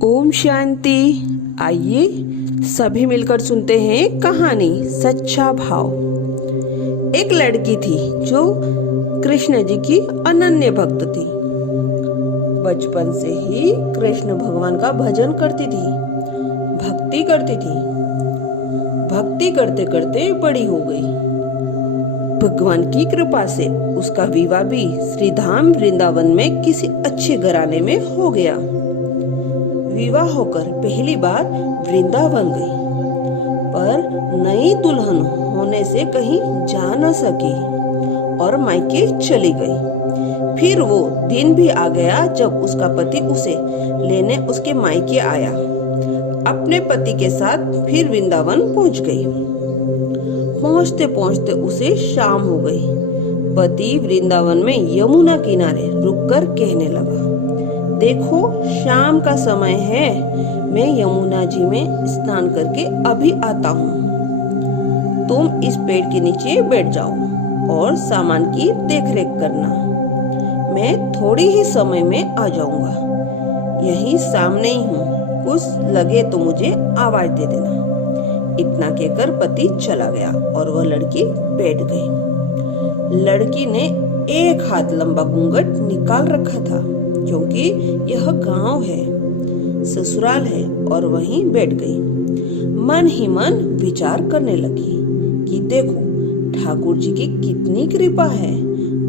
ओम शांति। आइए सभी मिलकर सुनते हैं कहानी सच्चा भाव। एक लड़की थी जो कृष्ण जी की अनन्य भक्त थी। बचपन से ही कृष्ण भगवान का भजन करती थी, भक्ति करती थी। भक्ति करते करते बड़ी हो गई। भगवान की कृपा से उसका विवाह भी श्रीधाम वृंदावन में किसी अच्छे घराने में हो गया। विवाह होकर पहली बार वृंदावन गई, पर नई दुल्हन होने से कहीं जा न सकी और मायके चली गई। फिर वो दिन भी आ गया जब उसका पति उसे लेने उसके मायके आया। अपने पति के साथ फिर वृंदावन पहुंच गई। पहुंचते पहुंचते उसे शाम हो गई। पति वृंदावन में यमुना किनारे रुककर कहने लगा, देखो शाम का समय है, मैं यमुना जी में स्नान करके अभी आता हूँ। तुम इस पेड़ के नीचे बैठ जाओ और सामान की देखरेख करना। मैं थोड़ी ही समय में आ जाऊंगा। यहीं सामने ही हूँ, कुछ लगे तो मुझे आवाज दे देना। इतना कहकर पति चला गया और वह लड़की बैठ गई। लड़की ने एक हाथ लंबा घूंघट निकाल रखा था, क्योंकि यह गांव है, ससुराल है, और वहीं बैठ गई। मन ही मन विचार करने लगी कि देखो ठाकुर जी की कितनी कृपा है।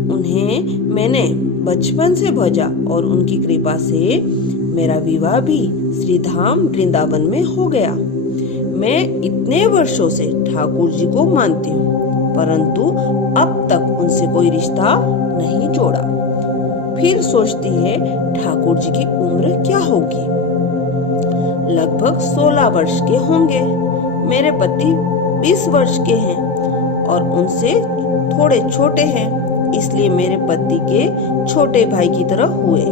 उन्हें मैंने बचपन से भजा और उनकी कृपा से मेरा विवाह भी श्रीधाम वृंदावन में हो गया। मैं इतने वर्षों से ठाकुर जी को मानती हूँ, परंतु अब तक उनसे कोई रिश्ता नहीं जोड़ा। फिर सोचती है ठाकुर जी की उम्र क्या होगी। लगभग 16 वर्ष के होंगे। मेरे पति 20 वर्ष के हैं और उनसे थोड़े छोटे हैं, इसलिए मेरे पति के छोटे भाई की तरह हुए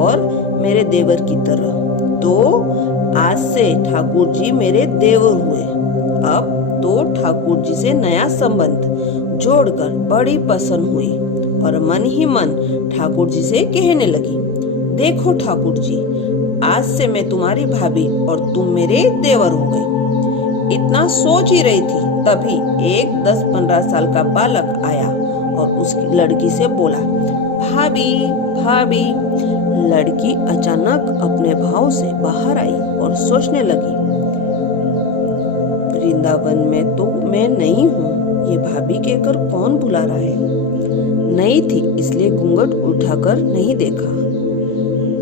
और मेरे देवर की तरह। तो आज से ठाकुर जी मेरे देवर हुए। अब तो ठाकुर जी से नया संबंध जोड़कर बड़ी पसंद हुई और मन ही मन ठाकुर जी से कहने लगी, देखो ठाकुर जी, आज से मैं तुम्हारी भाभी और तुम मेरे देवर हो गए। इतना सोच ही रही थी, तभी एक 10-15 साल का बालक आया और उस लड़की से बोला, भाभी भाभी। लड़की अचानक अपने भाव से बाहर आई और सोचने लगी, वृंदावन में तो मैं नहीं हूँ, ये भाभी कहकर कौन बुला रहा है। नहीं थी इसलिए घूंघट उठाकर नहीं देखा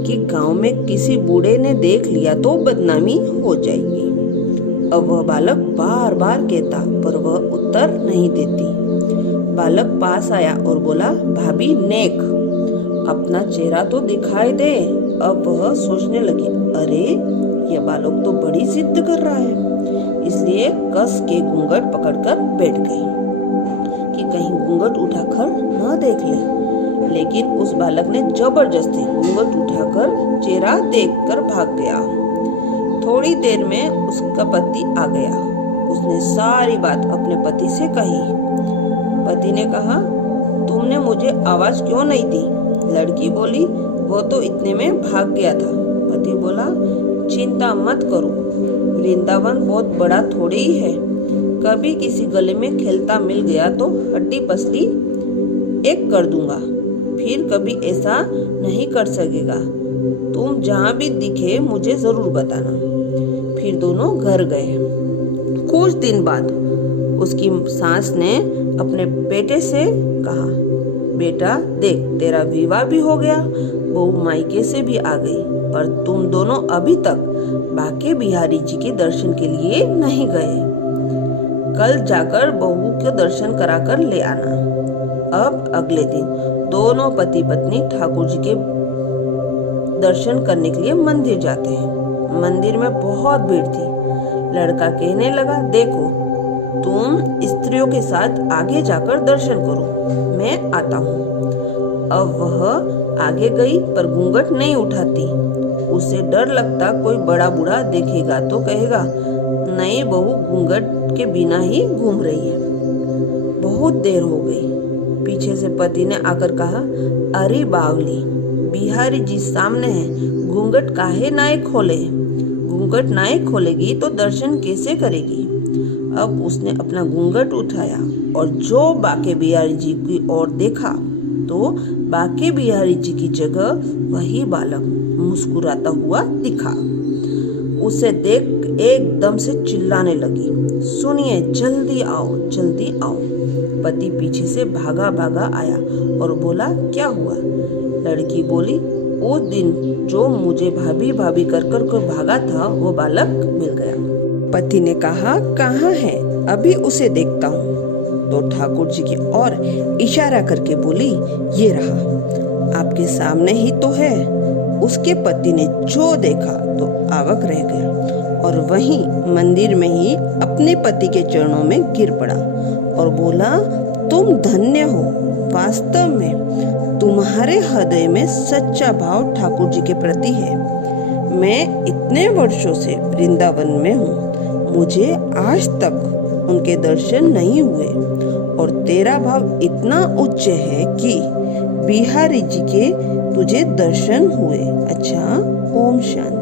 कि गांव में किसी बूढ़े ने देख लिया तो बदनामी हो जाएगी। अब वह बालक बार बार कहता, पर वह उत्तर नहीं देती। बालक पास आया और बोला, भाभी नेक, अपना चेहरा तो दिखाई दे। अब वह सोचने लगी, अरे यह बालक तो बड़ी जिद कर रहा है, इसलिए कस के घूंघट पकड़कर बैठ गई कि कहीं घूंघट उठाकर न देख ले। लेकिन उस बालक ने जबरदस्ती घूंघट उठाकर चेहरा देखकर भाग गया। थोड़ी देर में उसका पति आ गया। उसने सारी बात अपने पति से कही। पति ने कहा, तुमने मुझे आवाज क्यों नहीं दी। लड़की बोली, वो तो इतने में भाग गया था। पति बोला, चिंता मत करो, वृंदावन बहुत बड़ा थोड़ी ही है। कभी किसी गले में खेलता मिल गया तो हड्डी पसली एक कर दूंगा, फिर कभी ऐसा नहीं कर सकेगा। तुम जहाँ भी दिखे मुझे जरूर बताना। फिर दोनों घर गए। कुछ दिन बाद उसकी सास ने अपने बेटे से कहा, बेटा देख, तेरा विवाह भी हो गया, बहू मायके से भी आ गई, पर तुम दोनों अभी तक बांके बिहारी जी के दर्शन के लिए नहीं गए। कल जाकर बहू के दर्शन कराकर ले आना। अब अगले दिन दोनों पति पत्नी ठाकुर जी के दर्शन करने के लिए मंदिर जाते हैं। मंदिर में बहुत भीड़ थी। लड़का कहने लगा, देखो तुम स्त्रियों के साथ आगे जाकर दर्शन करो, मैं आता हूँ। अब वह आगे गई, पर घूंघट नहीं उठाती। उसे डर लगता कोई बड़ा बूढ़ा देखेगा तो कहेगा, नई बहू घूंघट के बिना ही घूम रही है। बहुत देर हो गई। पीछे से पति ने आकर कहा, अरे बावली, बिहारी जी सामने है, घूंघट काहे नाय खोले। घूंघट नाय खोलेगी तो दर्शन कैसे करेगी। अब उसने अपना घूंघट उठाया और जो बाके बिहारी जी की ओर देखा तो बाके बिहारी जी की जगह वही बालक मुस्कुराता हुआ दिखा। उसे देख एकदम से चिल्लाने लगी, सुनिए, जल्दी आओ, जल्दी आओ। पति पीछे से भागा भागा आया और बोला, क्या हुआ। लड़की बोली, उस दिन जो मुझे भाभी भाभी कर भागा था वो बालक मिल गया। पति ने कहा, कहाँ है, अभी उसे देखता हूँ। तो ठाकुर जी की ओर इशारा करके बोली, ये रहा, आपके सामने ही तो है। उसके पति ने जो देखा तो अवाक रह गया और वहीं मंदिर में ही अपने पति के चरणों में गिर पड़ा और बोला, तुम धन्य हो। वास्तव में तुम्हारे हृदय में सच्चा भाव ठाकुर जी के प्रति है। मैं इतने वर्षों से वृंदावन में हूँ, मुझे आज तक उनके दर्शन नहीं हुए और तेरा भाव इतना उच्च है कि बिहारी जी के तुझे दर्शन हुए। अच्छा, ओम शांति।